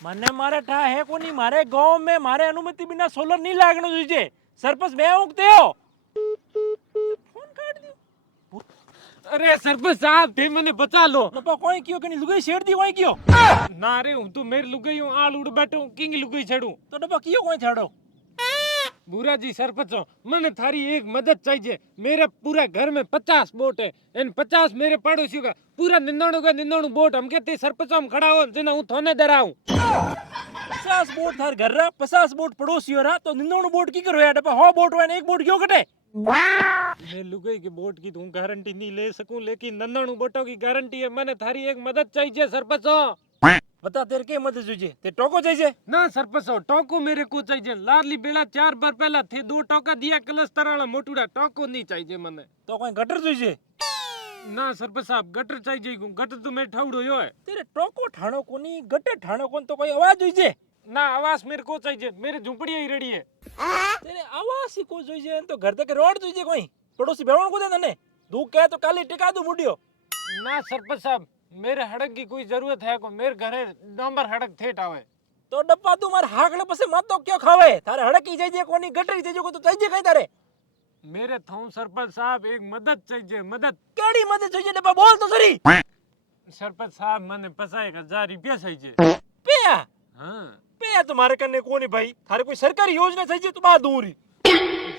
મને મારે ठा है कोनी मारे गांव में मारे अनुमति बिना सोलर नहीं लागनो જોઈએ सरपंच मैं हूं ते हो फोन काट दियो। अरे सरपंच साहब थे मैंने बचा लो। नपा कोई क्यों कनी लुगाई छेड़ दी कोई क्यों ना रे हूं तो मेरी लुगाई हूं आल उड़ बैठो किंग लुगाई छेड़ू तो नपा क्यों कोई छाड़ो। बुरा जी सरपंच मैंने थारी एक मदद चाहिए। मेरे पूरे घर में 50 बोट है इन 50 मेरे पड़ोसियों का पूरा 99 बोट हम कहते सरपंच हम खड़ा हो जिन्हें हूं थोने डराऊं। 50 बोट थार घर रा 50 बोट पड़ोसियों रा तो 99 बोट की करो यार डपा हो बोट वाने एक बोट क्यों कटे। मैं लुगाई के बोट की तो गारंटी नहीं ले सकूं लेकिन 99 बोटों की गारंटी है। मैंने थारी एक मदद चाहिए सरपंच। बता तेरे के मदद જોઈએ તે ટોકો चाहिए ना सरपंच टोको मेरे को चाहिए। लाडली बेला 4 बार पहला थे 2 टोका दिया कलश तराला मोटूड़ा टोको नहीं चाहिए मने। तो कोई गटर જોઈએ ना सरपंच साहब गटर चाहिए गटर तो मैं ठाउड़ो यो है। तेरे टोको ठाणो कोनी गटर ठाणो कोन तो कोई आवाज જોઈએ ना आवाज मेरे को चाहिए मेरे झुंपड़ी ही रेडी है। तेरे आवाज ही को જોઈએ तो घर तक रोड જોઈએ कोई पड़ोसी बेवण को दे तने दू कहे तो काली टिका दू मुडियो। ना सरपंच साहब मेरे हड़क की कोई जरूरत है को मेरे घरे नंबर हड़क थेट आवे तो डब्बा तू मार हाकले पसे मत तो क्यों खावे थारे हड़क की चाहिए कोनी गटर की चाहिए को तो चाहिए कहीं तारे। मेरे थाऊ सरपंच साहब एक मदद चाहिए मदद। केड़ी मदद चाहिए डब्बा बोल तो सही। सरपंच साहब मैंने 50,000 रुपया चाहिए। पेया हाँ पेया तुम्हारे कन्ने कोनी भाई थारे कोई सरकारी योजना चाहिए तो बात दूरी।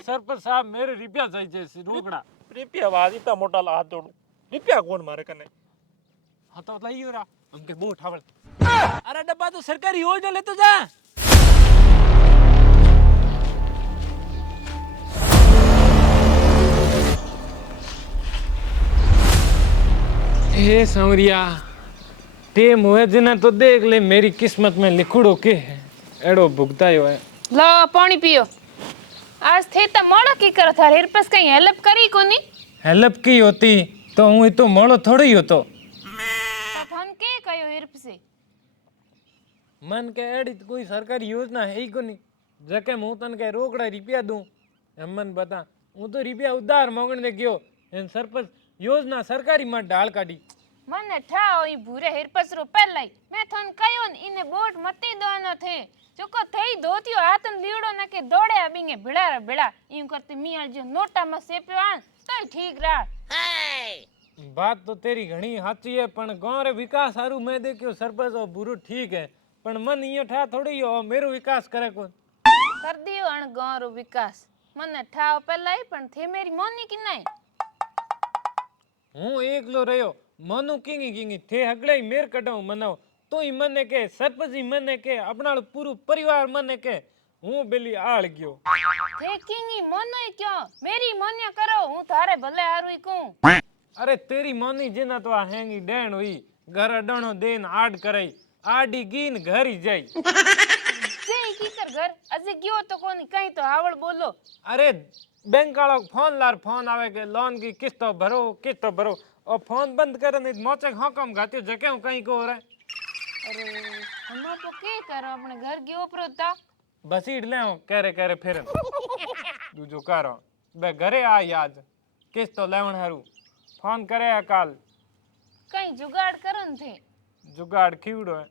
सरपंच साहब मेरे रुपया चाहिए रोकड़ा। रुपया वादी ता मोटा हाथ तोड़ू रुपया कौन मारे कन्ने। हाँ तो लई रहा हमके बोट हावल। अरे डब्बा तो सरकारी योजना ले तो जा। हे सांवरिया टेम हुए जिन्हें तो देख ले मेरी किस्मत में लिखुड़ो के एड़ो भुगतायो है। लो पानी पियो। आज थे तो मोड़ा की कर था हिरपस कहीं हेल्प करी कोनी। हेल्प की होती तो हूं तो मोड़ो थोड़ी ही होतो। तब हम के कयो हिरपसे मन के एड़ी कोई सरकारी योजना है ही कोनी जके मुंह तन के रोकड़ा रुपया दूं हमन बता हूं तो रुपया उधार मांगण दे गयो इन सरपंच योजना सरकारी में डाल काटी। मने ठाओ ई भूरे हिरपस रो पहलाई मैं थन कयो न इने बोट मती दोनो थे जोको थई दोतियो हाथन लीवड़ो न के दौड़े अबिंगे भिड़ा भिड़ा यूं करते मियां जो नोटा में सेप्यो आन तो ठीक रहा। बात तो तेरी घणी साची है पण गांव रे विकास हारू मैं देखियो सरपंच और बुरो ठीक है पण मन इयो ठा थोड़ी हो मेरो विकास करे कोन कर दियो अण गांव रो विकास मने ठाओ पहलाई पण थे मेरी मोनी की नहीं। हूँ एकलो रहो मनु किंगी किंगी थे हगड़े ही मेर कटाऊ मनाओ तो ही मने के सरपंच ही मने के अपना पूरा परिवार मने के हूँ बेली आड़ गयो। थे किंगी मोनो क्यों मेरी मोनिया करो हूं थारे भले हारुई कहूं। अरे तेरी मोनी जिना तो आ हैंगी डेण हुई घर अडणो देन आड कराई आडी गीन घर ही जाई। जेई की कर घर अजे गयो तो कोनी कहीं तो आवड़ बोलो। अरे बैंक वाला फोन लार फोन आवे के लोन की किस्त भरो और फोन बंद करे नहीं मोचे हाँ कम घातियो जके हूं कहीं को रहा। अरे हम तो के करो अपने घर गयो प्रोता बस इड ले करे फिर दूजो करो बे घरे आई आज किस्त तो लेवन हारू फोन करे काल कहीं जुगाड़ करन थे जुगाड़ खीवड़ो है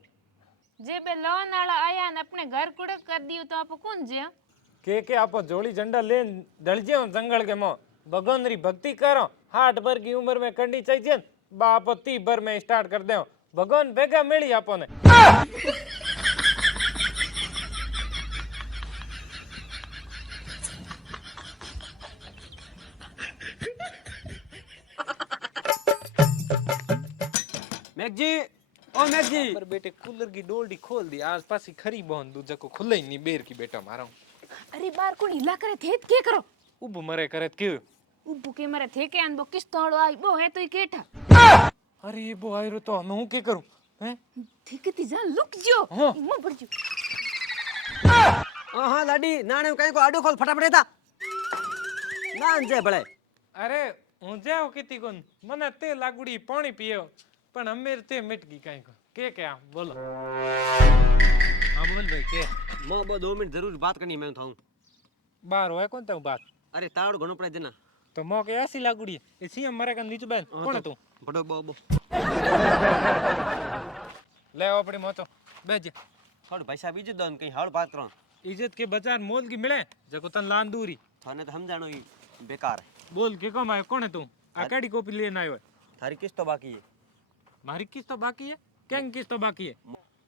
जे बे लोन वाला आया न अपने घर कुड़े कर दियो तो आप कौन जे के आप जोड़ी झंडा ले दल जाओ जंगल के मो भगवान री भक्ति करो 60 भर की उम्र में करनी चाहिए बाप 30 भर में स्टार्ट कर दे भगवान बेगा मिली आपो ने। मैगजी ओ मैगजी पर बेटे कूलर की डोल्डी खोल दी आस पास ही खरी बहन दूजा को खुले ही नहीं बेर की बेटा मारा अरे बार कोण हिला करे थे के करो उब मरे करे क्यों उबु के मरे थे के अन बो किस तोड़ो आई बो है तो ही केठा। अरे ये बो आयरो तो मैं हूं के करूं हैं ठीकती जा लुक जो हाँ। इमो बढ़ जो हां लाडी नाने कहीं को आडो खोल फटाफट था नान जे बळे। अरे हूं जाओ किती कोन मने ते लागुड़ी पानी पियो पण हमेर ते मिट गई कहीं को के क्या बोलो अमन भाई के मो बो 2 मिनट जरूर बात करनी मैं थाऊं बाहर होए कौन तो बात अरे ताड़ घणो पड़े देना तो मो के ऐसी लागुड़ी इसी हमारे कन नीचे बैठ कौन है तू बड़ो बो ले अपनी मोचो बैठ जा થોડું પૈસા બીજું દો ને કઈ હળ પાત્રો इज्जत के बचार मोल की मिले जको तन लान दूरी થાને તો સમજાણો ઈ બેકાર बोल के कम आयो कौन है तू आकाड़ी कॉपी लेने आयो है थारी किस्त तो बाकी है मारी किस्त तो बाकी है केंग किस्त तो बाकी है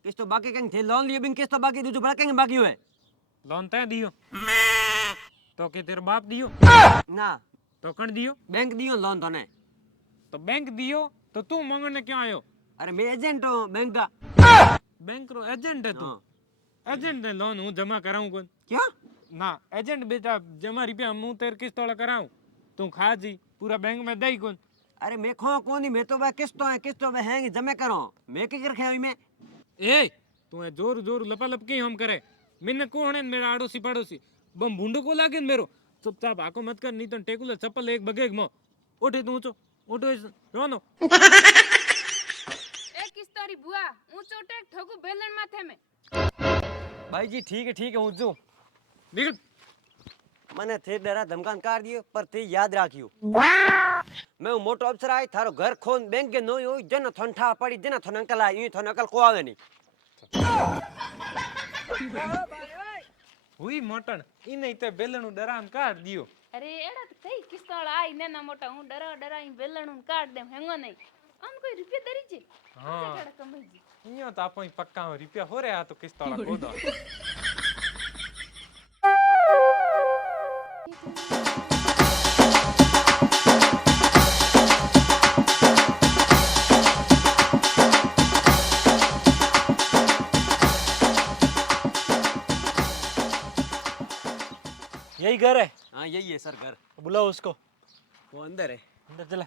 किस्त तो बाकी कहीं थे लोन लिए बिन किस्त तो बाकी दूसरा बड़ा कहीं बाकी हुए लोन तय दियो तो के तेरे बाप दियो ना तो कण दियो बैंक दियो लोन थाने तो बैंक दियो तो तू मांगने क्यों आयो अरे मैं एजेंट हूँ बैंक का बैंक रो एजेंट है तू हाँ। एजेंट ने लोन हूँ जमा कराऊं कौन क्या ना एजेंट बेटा जमा रुपया मुंह तेरे किस्त वाला कराऊं तू खा जी पूरा बैंक में दई कौन अरे मैं खो कौन मैं तो भाई किस्तों है किस्तों में हैं जमे करो मैं क्या कर खाया मैं ए तू जोर जोर लपा लप की हम करे मैंने कौन है मेरा आड़ोसी पड़ोसी बम भूंडो को लागे न मेरो चुपचाप आको मत कर नहीं तो टेकुला चप्पल एक बगेग मो उठे तू ऊंचो उठो रोनो એ કિસ્તોરી બુઆ ઊંચો ટેક ઠગુ બેલણ માથે મે भाई जी ठीक है हूँ जो निकल मैंने थे डरा धमकान काट दियो पर थे याद राखियो मैं मोटो अफसर आई थारो घर खोन बैंक के नो यो जन थनठा पड़ी जन थन अंकल आई थन अंकल को आवे नहीं हुई मोटन इन इते बेलणू डरान काट दियो અરે એડા તો કઈ કિસ્તોળા આઈ નેના મોટા હું ડરા ડરાઈ બેલણું કાઢ દેમ હેંગો નહીં આમ કોઈ રૂપિયા દરી છે हाँ કેડા કમાઈ જી इयो तो आपो पक्का रुपया हो रहा तो किस्त वाला को दो यही घर है, हाँ यही है सर घर बुलाओ उसको। वो अंदर है अंदर चला।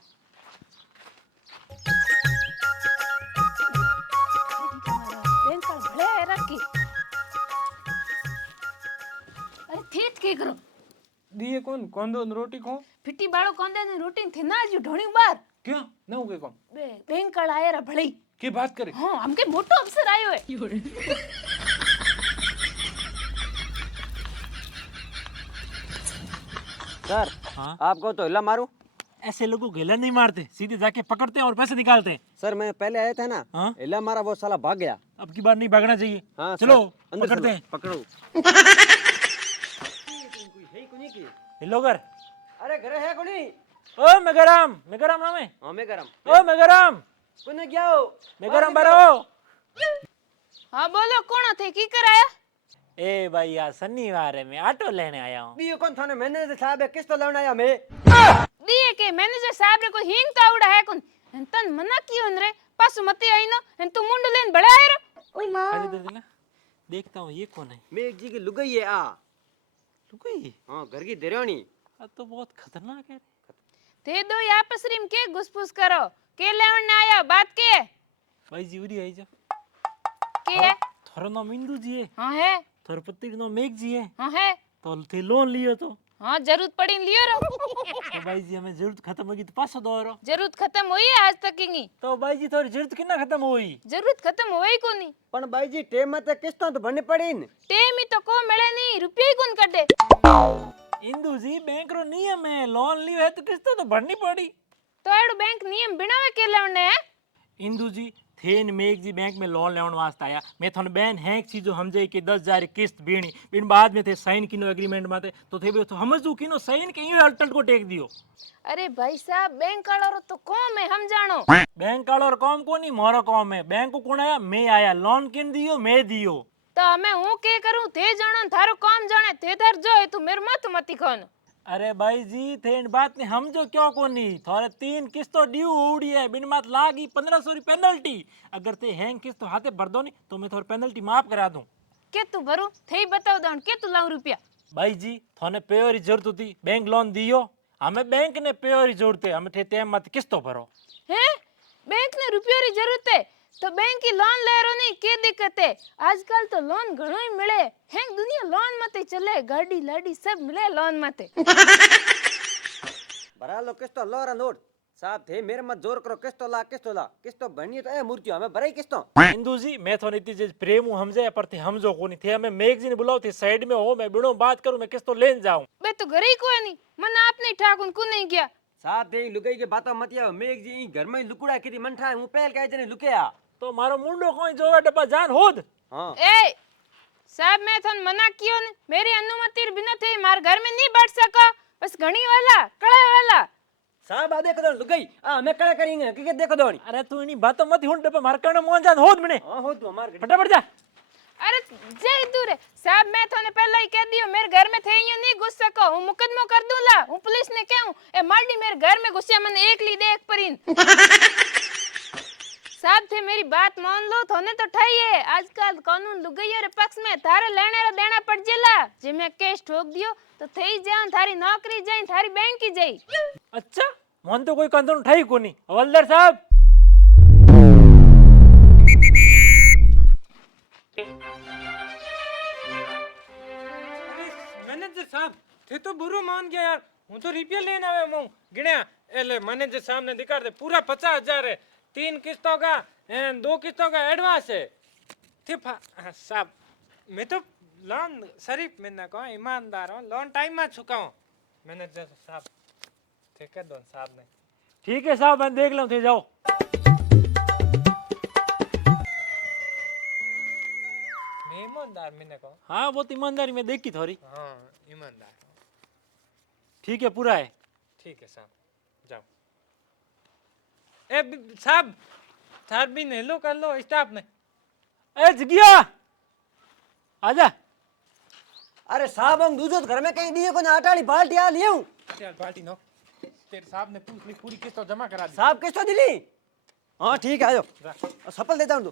બેંક ભલે રાખી અરે થેટ કે કરો दिए कौन कोंदो न रोटी को ફીટી બાળો કોંદે ને રૂટીન થી ના જ ઢોણી બાર क्या ना हो गए कौन બે બેંક આયરા ભળી की बात करे હા આમ કે મોટો અફસર આયો હે सर हाँ? आपको तो हिला मारूं ऐसे लोगों को हिला नहीं मारते, सीधे जाके पकड़ते हैं और पैसे निकालते हैं। सर मैं पहले आया था ना हाँ? हिला मारा वो साला भाग गया अब की बार नहीं भागना चाहिए। हाँ चलो सर, अंदर पकड़ते चलो, हैं। पकड़ो हिलो घर। अरे घर है कोनी ओ मेघराम नाम है। हाँ मैं गरम ओ मेघराम कोने क्या हो बारो। હા બોલો કોણ થે કી કરાયા ए भाई यार शनिवार है, मैं ऑटो लेने आया हूँ। दियो कौन थाने मैनेजर साहब है किस्त तो लेने आया मैं દીએ કે મેનેજર સાહેબ રે કોઈ હિંગ તો આવડા હે કોન તન મના કીઓન રે પાછું મતી આઈનો એન તું મુંડ લઈને ભળે આયરો खाली दे देना। देखता हूँ ये कौन है। मैं एक जी की लुगाई है आ लुगाई? हाँ घर की देरानी अब तो बहुत खतरनाक है। તે દો આપસ રીમ કે ઘુસપુસ કરો કે લેવણ ને આયા બાત કે भाई जी उरी आई जा। કે थारो नाम इंदू जी है, હા હે थारो पति नाम मेघ जी है। હા હે तो थे लोन लियो तो હા જરૂરત પડીને લિયો રો भाई जी हमें जरूरत खत्म होगी तो पासो दो रो। જરૂરત ખતમ હોઈ હે આજ તક ની तो भाई जी थोड़ी जरूरत कितना खत्म हुई। જરૂરત ખતમ હોઈ કોની पण भाई जी टेम में तो किस्तों तो भरनी पड़ी न ટેમ ઈ તો કો મળે ની રૂપિયા કોણ કઢે इंदू जी बैंक रो नियम है, लोन लियो है तो किस्त तो भरनी पड़ी। તો એડું બેંક નિયમ બનાવે કે લેવણ ને इंदू जी थेन मेघ जी बैंक में लोन लेवन वास्ते आया। मैं थोन बैन है एक चीज समझे कि 10,000 किस्त बीणी बिन बाद में थे साइन किनो एग्रीमेंट माते तो थे तो समझू किनो साइन के यूं अल्टल को टेक दियो। અરે ભાઈ સાહેબ બેંક વાળો રો તો કોમ હે સમજાણો बैंक वालों और कॉम को नहीं मोरो कॉम है। बैंक को कौन आया? मैं आया। लोन किन दियो? मैं दियो। તો અમે હું કે કરું તે જાણો ને થારો કામ જાણે તે ધર જો તું મેર મત મતી કોન अरे भाई जी थे इन बात ने हम जो क्यों को नहीं थोड़े 3 किस्तों ड्यू उड़ी है बिन मात लागी 1500 रुपये पेनल्टी। अगर ते हैंग किस्त हाथे भर दो नहीं तो मैं थोड़ी पेनल्टी माफ करा दूं। કે તું ભરું થઈ બતાવ દઉં કે તું લાવ રૂપિયા भाई जी थोने पेयोरी जरूरत होती बैंक लोन दियो, हमें बैंक ने पेयोरी जरूरत है, हमें थे ते मत किस्तो भरो। હે બેંક ને રૂપિયાની જરૂરત હે તો બેંક की लोन ले रो नहीं के दिक्कत है आजकल तो लोन घणोय मिले हैंग दुनिया लोन मते चले गाड़ी लाड़ी सब मिले लोन मते भरा लो किस्तों लो रा नोट साहब थे मेरे मत जोर करो किस्तों ला किस्तों भरनी है तो ए मूर्ति हमें भराई किस्तों इंदू जी मैं थोड़ी इतनी चीज प्रेम हूँ हमसे पर थे हम जो को नहीं थे हमें मैगजीन बुलाओ थे साइड में हो मैं बिनो बात करूं मैं किस्तो लेन जाऊं। बे तो घरे ही कोई नहीं मन आपने ठाकुन को नहीं किया साथ थे लुगाई के बातों मत आओ मैं एक जी घर में लुकुड़ा की मन ठा हूं पहल कहे जने लुके आ तो मारो मुंडो कोई जोवे डब्बा जान होद। हां ए साहब मैं थोन मना कियो ने मेरी अनुमति बिना थे मार घर में नहीं बैठ सको बस घणी वाला कड़े वाला साहब आ देखो दो लुगाई आ मैं कड़ा करेंगे कि देखो दो अरे तू इनी बातों मत हुन पे मार करने मोहन जान होद मने हां हो तू हमार फटाफट जा। अरे जय दूर है साहब मैं थोने पहले ही कह दियो मेरे घर में थे यूं नहीं घुस सको हूं मुकदमा कर दूंला हूं पुलिस ने कहूं ए माल्डी मेरे घर में घुसिया मन एक ली देख परिन साहब थे मेरी बात मान लो थोने तो ठाई है आजकल कानून लुगाइया रे पक्ष में थारे लेने रे देना पड़ जेला जे मैं केस ठोक दियो तो थई जान थारी नौकरी जाई थारी बैंक की जाई। अच्छा मोहन तो कोई कानून उठाई कोनी। हवलदार साहब मैनेजर साहब थे तो बुरो मान गया यार हूं तो रुपया लेने आवे मु गिणया एले मैनेजर साहब ने दिखा दे पूरा 50,000 है 3 किस्तों का एंड 2 किस्तों का एडवांस है थे साहब मैं तो लोन शरीफ मैंने कहा ईमानदार हूं लोन टाइम में चुकाऊं मैनेजर साहब थे कह दो साहब ने ठीक है साहब मैं देख लूं थे जाओ। मैं ईमानदार मैंने कहा हाँ वो तो ईमानदारी में देखी थोड़ी। हाँ ईमानदार ठीक है पूरा है। ठीक है साहब जाओ ए साहब साहब भी हेलो कर लो स्टाफ ने ए जगिया आजा। अरे साहब हम दूसरे घर में कहीं दिए को ना अटाड़ी बाल्टी आ लियो यार पार्टी नो तेरे साहब ने पूरी किस्त जमा करा दी साहब किस्तो दिली हां ठीक है आ जाओ जा। सफल देता हूं तू